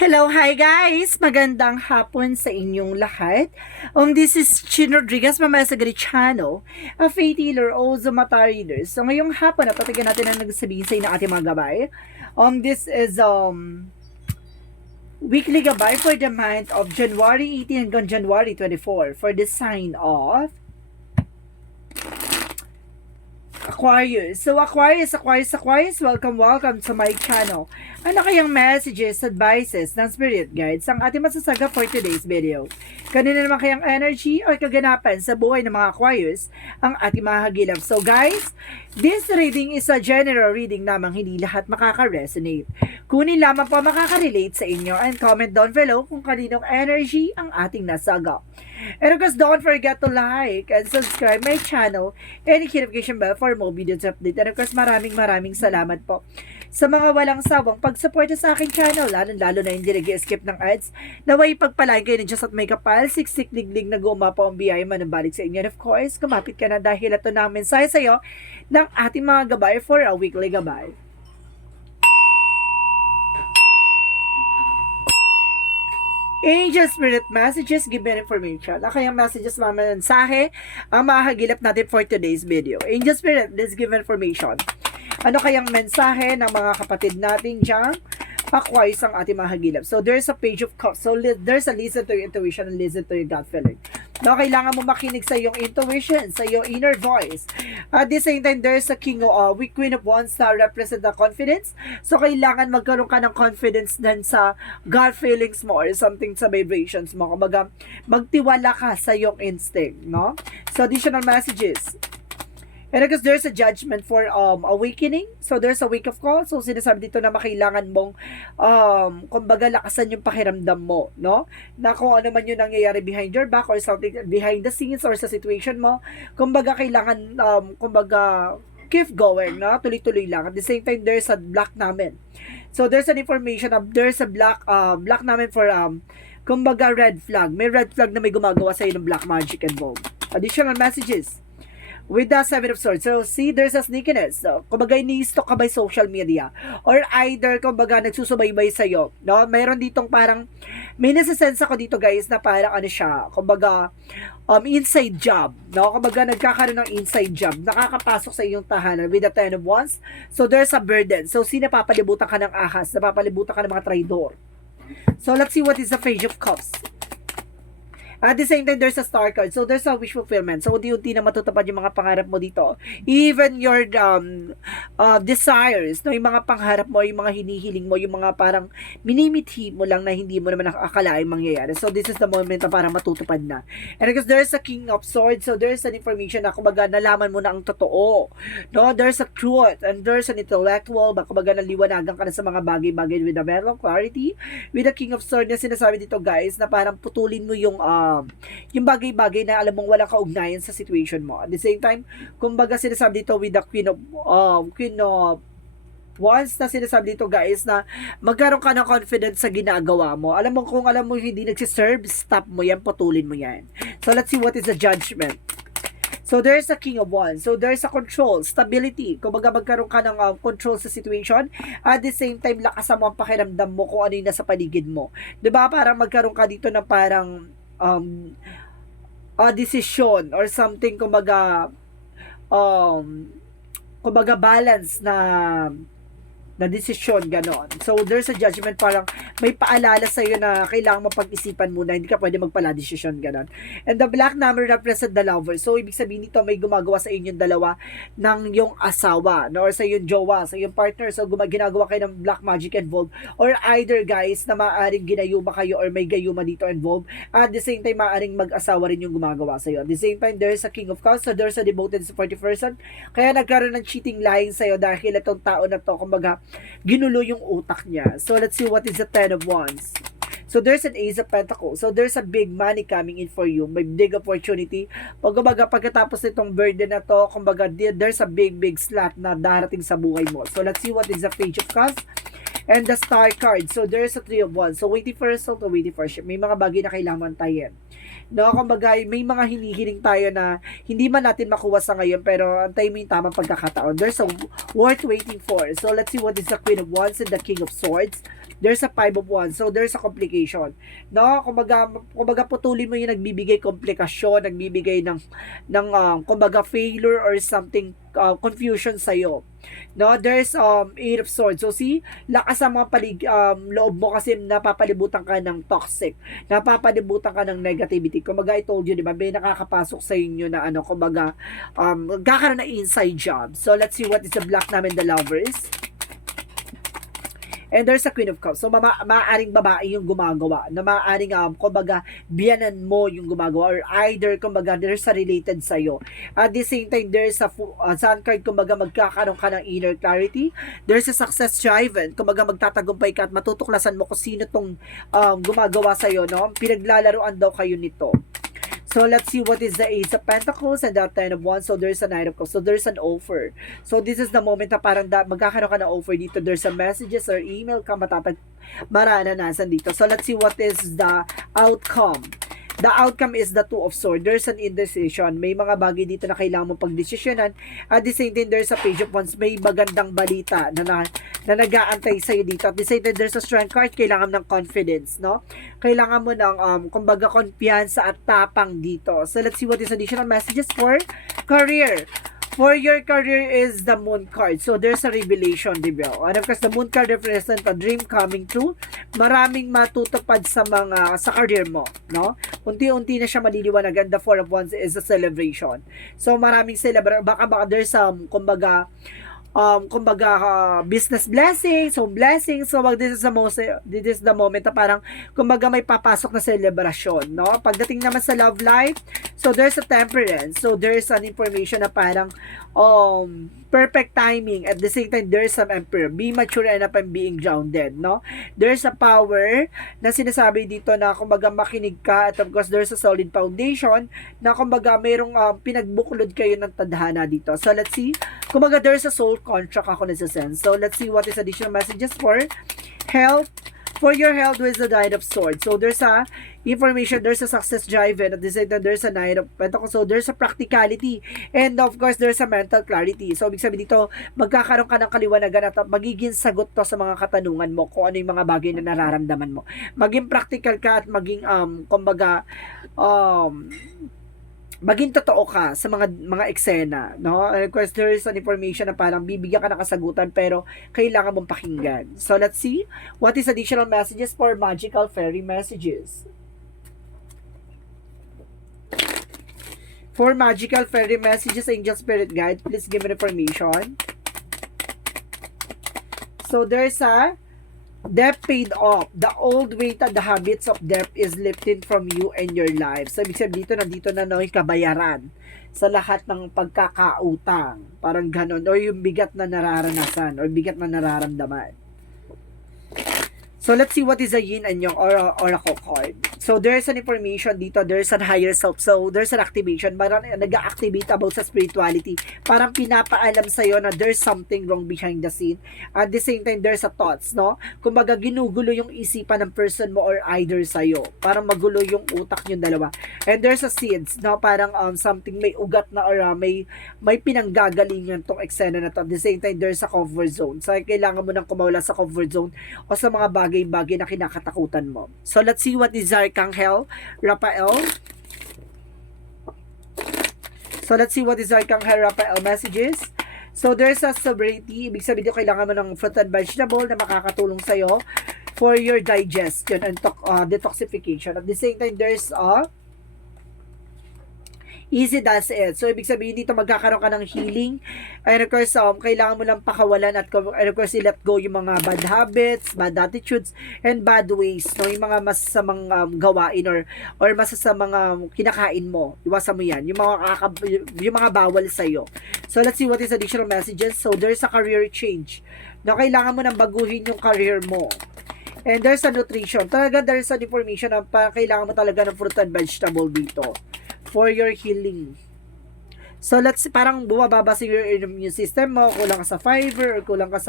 Hello, hi guys! Magandang hapon sa inyong lahat. This is Chin Rodriguez, Mama sa channel, a faith healer, also mata reader. So ngayong hapon, napatigan natin ang nagsasabihin sa inyo ng ating mga gabay. This is weekly gabay for the month of January 18 hanggang January 24 for the sign of Aquarius. So Aquarius, welcome to my channel. Ano kayang messages, advices ng spirit guides ang ating masasaga for today's video? Kanina naman kayang energy o kaganapan sa buhay ng mga Aquarius ang ating mahagilap. So guys, this reading is a general reading namang hindi lahat makaka-resonate. Kunin lamang po makaka-relate sa inyo and comment down below kung kaninong energy ang ating nasaga. And of course, don't forget to like and subscribe my channel and hit notification bell for more videos update. And of course, maraming salamat po sa mga walang sawang pagsuporta sa aking channel, lalo na hindi nag-skip ng ads. Naway pagpalain kayo ng Diyos at may kapal, siksik liglig na guma po ang biyaya manubalik sa inyo. And of course, kumapit ka na dahil ito na mensahe sa iyo ng ating mga gabay for a weekly gabay. Angel Spirit Messages, give me information. Kayang messages, mensahe ang mahagilap natin for today's video. Angel Spirit, let's give information. Ano kayang mensahe ng mga kapatid natin dyan? Aquarius ang ating mahagilap. So, there's a page of cups. So, there's a listen to your intuition and listen to your gut feeling. No, kailangan mo makinig sa iyong intuition, sa iyong inner voice. At the same time, there's a Queen of Wands na represent the confidence. So, kailangan magkaroon ka ng confidence din sa gut feelings mo or something sa vibrations mo. Kumbaga, magtiwala ka sa iyong instinct, no? So, additional messages. And because there's a judgment for awakening. So there's a wake of call. So sinasabi dito na makailangan mong kumbaga lakasan yung pakiramdam mo, no? Na kung ano man yung nangyayari behind your back or something behind the scenes or sa situation mo, kumbaga kailangan kumbaga keep going, no? Tuloy-tuloy lang. At the same time, there's a block namin. So there's an information of there's a block namin for kumbaga red flag. May red flag na may gumagawa sa ng black magic involved. Additional messages. With the Seven of Swords. So, see, there's a sneakiness. So, kumbaga, ini-stalk ka by social media. Or either, kumbaga, nagsusubaybay sa'yo. No? Mayroon ditong parang, may nasa-sense ako dito, guys, na parang ano siya, kumbaga, inside job. No? Kumbaga, nagkakaroon ng inside job. Nakakapasok sa iyong tahanan with the Ten of Wands. So, there's a burden. So, napapalibutan ka ng ahas, napapalibutan ka ng mga traidor. So, let's see what is the Page of Cups. At the same time, there's a star card. So, there's a wish fulfillment. So, unti-unti na matutupad yung mga pangarap mo dito. Even your desires, no? Yung mga pangarap mo, yung mga hinihiling mo, yung mga parang minimithi mo lang na hindi mo naman nakakalaing mangyayari. So, this is the moment na parang matutupad na. And because there's a King of Swords, so there's an information na kumbaga nalaman mo na ang totoo. No? There's a truth and there's an intellectual, kumbaga naliwanagan ka na sa mga bagay-bagay with a mental clarity. With the King of Swords na sinasabi dito, guys, na parang putulin mo yung bagay-bagay na alam mong walang kaugnayan sa situation mo. At the same time, kumbaga sinasabi dito with the Queen of Wands na sinasabi dito, guys, na magkaroon ka ng confidence sa ginagawa mo. Alam mo, kung alam mo hindi nagsiserve, stop mo yan, putulin mo yan. So, let's see what is the judgment. So, there's a King of Wands. So, there's a control, stability. Kumbaga, magkaroon ka ng control sa situation. At the same time, lakasan mo ang pakiramdam mo kung ano yung nasa paligid mo. Diba? Parang magkaroon ka dito ng parang decision or something, kumbaga balance na desisyon, ganon. So, there's a judgment, parang may paalala sa'yo na kailangan mo pag-isipan muna, hindi ka pwede magpala desisyon, ganon. And the black number represent the lover. So, ibig sabihin nito, may gumagawa sa inyong dalawa ng yung asawa, no? Or sa yung jowa, sa yung partner. So, ginagawa kayo ng black magic involved. Or either, guys, na maaaring ginayuma kayo or may gayuma dito involved. At the same time, maaaring mag-asawa rin yung gumagawa sa'yo. At the same time, there's a King of Cups. So, there's a devoted supportive person. Kaya nagkaroon ng cheating lying sa'yo dahil itong tao na to, kumbaga, ginulo yung utak niya. So, let's see what is the Ten of Wands. So, there's an Ace of Pentacles. So, there's a big money coming in for you. May big opportunity. Kumbaga, pagkatapos nitong burden na to, kumbaga, there's a big slot na darating sa buhay mo. So, let's see what is the Page of Cups. And the Star card. So, there's a Three of Wands. So, waiting for result or waiting for ship. May mga bagay na kailangan tayin. No, kumbaga, may mga hinihiling tayo na hindi man natin makuha sa ngayon, pero antay mo yung tamang pagkakataon. There's a worth waiting for. So, let's see what is the Queen of Wands and the King of Swords. There's a 5 of Wands. So, there's a complication. No? Kumbaga putulin mo yung nagbibigay komplikasyon, nagbibigay ng kumbaga failure or something, confusion sa'yo. No, there's 8 of Swords. So see, lakas ang mga loob mo kasi napapalibutan ka ng toxic. Napapalibutan ka ng negativity. Kumbaga I told you, 'di ba? May nakakapasok sa inyo na kumbaga magkakaroon na inside job. So let's see what is the black namin, the Lovers. And there's a Queen of Cups. So, maaaring babae yung gumagawa. Na maaaring, kumbaga, biyanan mo yung gumagawa. Or either, kumbaga, there's a related sa'yo. At the same time, there's a Sun card, kumbaga, magkakaroon ka ng inner clarity. There's a success driven. Kumbaga, magtatagumpay ka at matutuklasan mo kung sino tong gumagawa sa'yo, no? Pinaglalaroan daw kayo nito. So, let's see what is the Ace of Pentacles and the 10 of Wands. So, there's a Knight of Cups. So, there's an offer. So, this is the moment na parang magkakaroon ka ng offer dito. There's a messages or email ka maranasan dito. So, let's see what is the outcome. The outcome is the 2 of Swords. There's an indecision. May mga bagay dito na kailangan mong pagdesisyonan. At the same time, there's a Page of Wands. May magandang balita na nag-aantay sa'yo dito. At the same time, there's a Strength card. Kailangan ng confidence, no? Kailangan mo ng, kumbaga, kumpiyansa at tapang dito. So, let's see what is additional messages for career. For your career is the Moon card. So, there's a revelation, di ba? And of course, the Moon card represents a dream coming true. Maraming matutupad sa career mo, no? Unti-unti na siya maliliwanagan. The 4 of Wands is a celebration. So, maraming baka there's some, kumbaga, business blessings, home blessings. So, this is the moment na parang, kumbaga, may papasok na celebration, no? Pagdating naman sa love life, so there's a Temperance. So, there's an information na parang, perfect timing. At the same time, there's some Emperor. Be mature enough and being grounded, no? There's a power na sinasabi dito na, kumbaga, makinig ka. At of course, there's a solid foundation na, kumbaga, mayroong pinagbuklod kayo ng tadhana dito. So, let's see. Kumbaga, there's a soul contract ako nasa-sense. So, let's see what is additional messages for health. For your health, with the Knight of Swords. So, there's a information, there's a success drive, and at the same time, there's a Knight of Pentacles. So, there's a practicality. And, of course, there's a mental clarity. So, ibig sabihin dito, magkakaroon ka ng kaliwanagan at magiging sagot to sa mga katanungan mo kung ano yung mga bagay na nararamdaman mo. Maging practical ka at maging, kumbaga, maging totoo ka sa mga eksena, no? Of course, there is an information na parang bibigyan ka ng kasagutan pero kailangan mong pakinggan. So, let's see what is additional messages for magical fairy messages. For magical fairy messages, angel spirit guide, please give me information. So, there's a debt paid off. The old weight and the habits of debt is lifted from you and your life. So, ibig sabihin nandito na yung kabayaran sa lahat ng pagkakautang. Parang ganon. O yung bigat na nararanasan or bigat na nararamdaman. So, let's see what is a yin and yang oracle card. So, there's an information dito. There's an higher self. So, there's an activation. Parang nag-activate about sa spirituality. Parang pinapaalam sa'yo na there's something wrong behind the scene. At the same time, there's a thoughts, no? Kumbaga, ginugulo yung isipan ng person mo or either sa'yo. Parang magulo yung utak yung dalawa. And there's a seeds, no? Parang something may ugat na or may pinanggagalingan tong eksena na to. At the same time, there's a comfort zone. So, kailangan mo nang kumawala sa comfort zone o sa mga bagay-bagay na kinakatakutan mo. So, let's see what is Archangel Raphael. So, let's see what is Archangel Raphael messages. So, there's a sobriety. Ibig sabihin dito, kailangan mo ng fruit and vegetable na makakatulong sa'yo for your digestion and detoxification. At the same time, there's a easy does it. So, ibig sabihin dito, magkakaroon ka ng healing. And of course, kailangan mo lang pakawalan at of course, let go yung mga bad habits, bad attitudes, and bad ways. No? Yung mga masasamang gawain or masasamang kinakain mo. Iwasan mo yan. Yung mga bawal sa'yo. So, let's see what is additional messages. So, there's a career change. Na kailangan mo nang baguhin yung career mo. And there's a nutrition. Talaga, there's an information na kailangan mo talaga ng fruit and vegetable dito for your healing. So, parang bumababa sa your immune system mo, kulang ka sa fiber, or kulang ka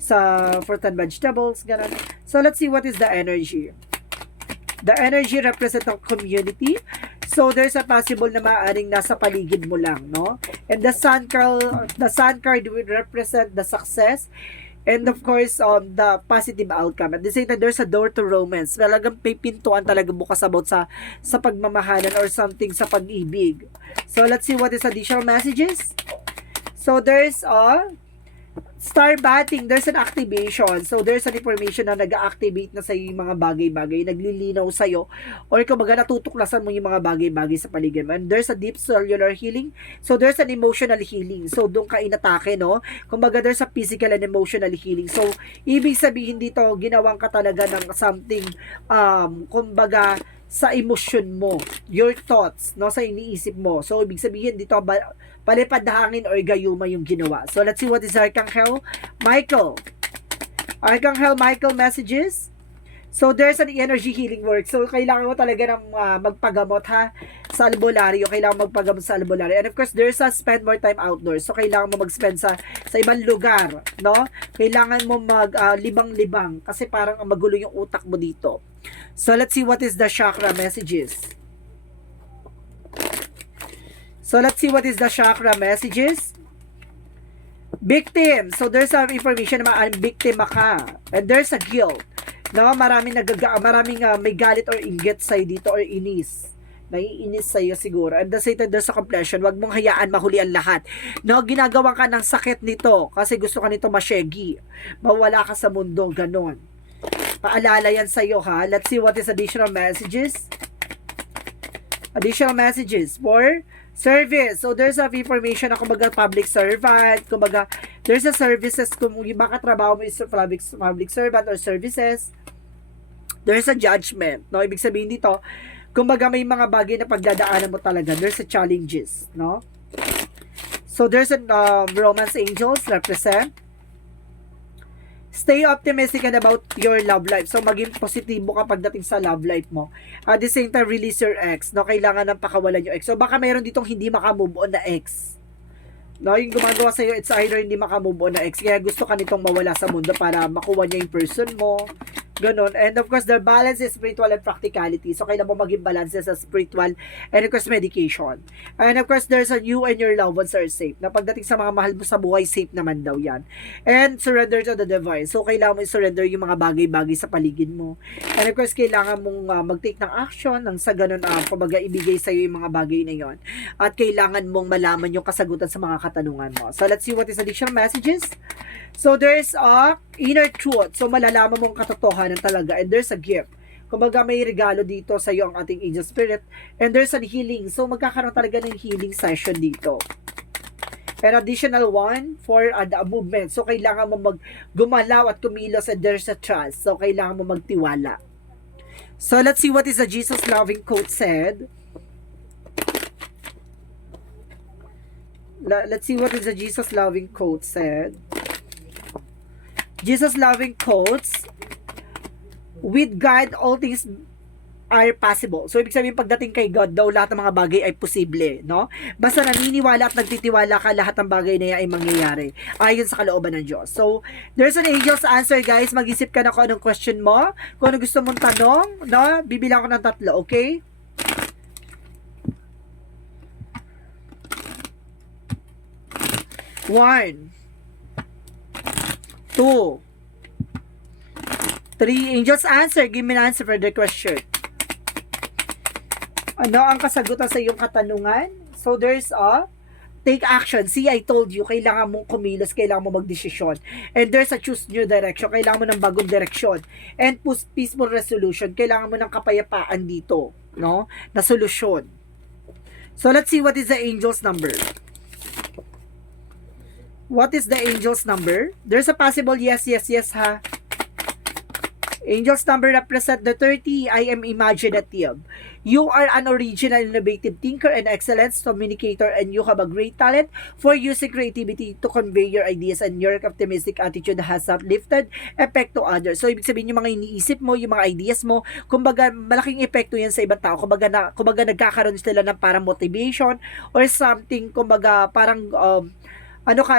sa fruit and vegetables, ganun. So, let's see what is the energy. The energy represents a community. So, there's a possible na maaaring nasa paligid mo lang, no? And the sun card will represent the success. And of course, the positive outcome. At the same time, there's a door to romance. Talagang may pintuan talaga bukas about sa pagmamahalan or something sa pag-ibig. So, let's see what is additional messages. So, there's a star batting, there's an activation. So, there's an information na nag-activate na sa'yo yung mga bagay-bagay, naglilinaw sa'yo, or kumbaga natutuklasan mo yung mga bagay-bagay sa paligid mo. And there's a deep cellular healing. So, there's an emotional healing. So, doon ka inatake, no? Kumbaga, there's a physical and emotional healing. So, ibig sabihin dito, ginawang ka talaga ng something, kumbaga, sa emosyon mo, your thoughts, no, sa iniisip mo. So, ibig sabihin dito, palipad na hangin or gayuma yung ginawa. So, let's see what is Archangel Michael. Archangel Michael messages. So, there's an energy healing work. So, kailangan mo talaga ng magpagamot ha sa albularyo. Kailangan magpagamot sa albularyo. And of course, there's a spend more time outdoors. So, kailangan mo mag-spend sa ibang lugar, no? Kailangan mo libang-libang kasi parang magulo yung utak mo dito. So, let's see what is the chakra messages. So, let's see what is the chakra messages. Victim. So, there's some information na biktima ka. And there's a guilt. No, maraming may galit or inggit sa'yo dito or inis. Naiinis sa'yo siguro. And the same time, there's a completion. Huwag mong hayaan mahuli ang lahat. No, ginagawa ka ng sakit nito kasi gusto ka nito masyegi. Mawala ka sa mundo. Ganon. Paalala yan sa'yo ha. Let's see what is additional messages. Additional messages for service. So, there's a information na kumbaga public servant. Kumbaga, there's a services. Kung yung baka trabaho mo is public servant or services. There's a judgment. No? Ibig sabihin dito, kumbaga may mga bagay na pagdadaanan mo talaga. There's a challenges. No? So, there's a romance angels represent. Stay optimistic about your love life. So, maging positibo ka pagdating sa love life mo. At the same time, release your ex. No? Kailangan ng pakawalan yung ex. So, baka mayroon ditong hindi makamove on na ex. No? Yung gumagawa sa'yo, it's either hindi makamove on na ex. Kaya gusto ka nitong mawala sa mundo para makuha niya yung person mo. Ganon. And of course, their balance is spiritual and practicality. So, kailangan mo maging balance sa spiritual and of course, medication. And of course, there's a you and your loved ones are safe. Na pagdating sa mga mahal mo sa buhay, safe naman daw yan. And surrender to the divine. So, kailangan mo i-surrender yung mga bagay-bagay sa paligid mo. And of course, kailangan mong mag-take ng action nang sa ganon, kumbaga, ibigay sa'yo yung mga bagay na yon. At kailangan mong malaman yung kasagutan sa mga katanungan mo. So, let's see what is additional messages. So, there's a inner truth. So, malalaman mong katotohanan talaga. And there's a gift. Kumbaga, may regalo dito sa iyo ang ating angel spirit. And there's a healing. So, magkakaroon talaga ng healing session dito. And additional one for the movement. So, kailangan mo gumalaw at kumilos and there's a trust. So, kailangan mo magtiwala. So, let's see what is the Jesus loving quote said. Let's see what is the Jesus loving quote said. Jesus loving quotes, with God, all things are possible. So, ibig sabihin, pagdating kay God daw, lahat ng mga bagay ay posible, no? Basta naniniwala at nagtitiwala ka, lahat ng bagay na yan ay mangyayari, ayon sa kalooban ng Diyos. So, there's an angel's answer, guys. Mag-isip ka na kung anong question mo, kung ano gusto mong tanong, no? Bibilang ko ng 3, okay? One. 2, 3. Angels answer. Give me an answer for the question. Ano ang kasagutan sa iyong katanungan? So, there's a take action. See, I told you, kailangan mong kumilos, kailangan mo magdesisyon. And there's a choose new direction. Kailangan mo ng bagong direksyon. And peaceful resolution. Kailangan mo ng kapayapaan dito, no? Na solusyon. So, let's see what is the angel's number. What is the angel's number? There's a possible yes, yes, yes, ha? Angel's number represent the 30. I am imaginative. You are an original, innovative thinker and excellent communicator, and you have a great talent for using creativity to convey your ideas, and your optimistic attitude has uplifted effect to others. So, ibig sabihin, yung mga iniisip mo, yung mga ideas mo, kumbaga, malaking epekto yan sa ibang tao. Kumbaga nagkakaroon sila ng parang motivation or something, kumbaga, parang,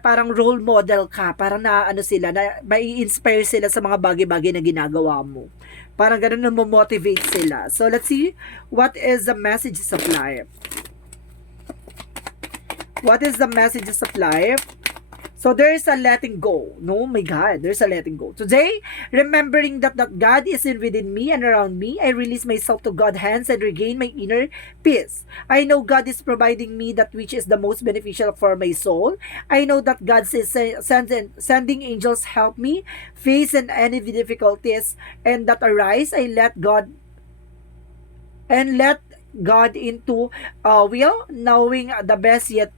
parang role model ka, parang sila, na mai-inspire sila sa mga bagay-bagay na ginagawa mo. Parang ganun na mo-motivate sila. So, let's see, what is the messages of life? What is the messages of life? So there's a letting go. No, my God, there's a letting go. Today, remembering that God is within me and around me, I release myself to God's hands and regain my inner peace. I know God is providing me that which is the most beneficial for my soul. I know that God is sending angels help me face any difficulties and that arise. I let God into will, knowing the best yet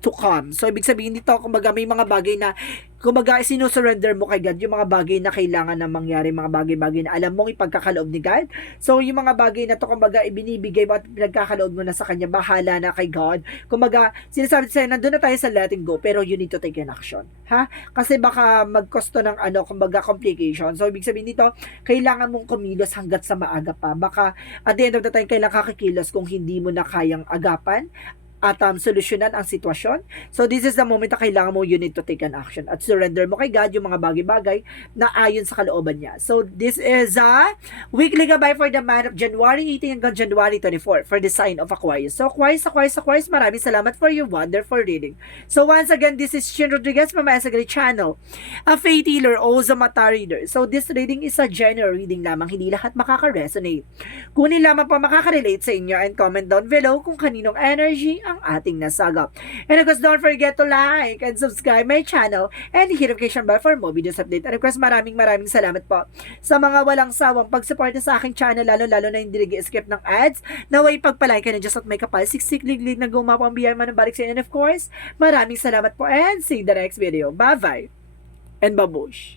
to come. So, ibig sabihin dito, kumbaga may mga bagay na, kumbaga sinusurrender mo kay God, yung mga bagay na kailangan na mangyari, mga bagay-bagay na alam mong ipagkakaloob ni God. So, yung mga bagay na to, kumbaga ibinibigay mo at pinagkakaloob mo na sa Kanya, bahala na kay God. Kumbaga, sinasabi sa'yo, nandun na tayo sa letting go, pero you need to take an action. Ha? Kasi baka magkosto ng kumbaga complication. So, ibig sabihin dito, kailangan mong kumilos hanggat sa maaga pa. Baka, at the end of the time, kailangan kakikilos kung hindi mo na kayang agapan at solusyonan ang sitwasyon. So this is the moment na kailangan mo, you need to take an action at surrender mo kay God yung mga bagay-bagay na ayon sa kalooban niya. So this is a weekly gabay for the month of January 18 hanggang January 24 for the sign of Aquarius. So Aquarius, maraming salamat for your wonderful reading. So once again, this is Shin Rodriguez from Asagari Channel, a faith healer, also mata reader. So this reading is a general reading lamang, hindi lahat makaka-resonate. Kunin lamang pa makaka-relate sa inyo and comment down below kung kaninong energy ang ating nasagap. And of course, don't forget to like and subscribe my channel and hit notification bell for more videos update. And of course, maraming salamat po sa mga walang sawang pagsuporta sa aking channel, lalo na hindi nag-skip ng ads. Naway pagpalay ka na Diyos at may kapal, siksik-liglig na gumapang biyay man ng balik sa inyo. And of course, maraming salamat po and see you in the next video. Bye-bye and babush!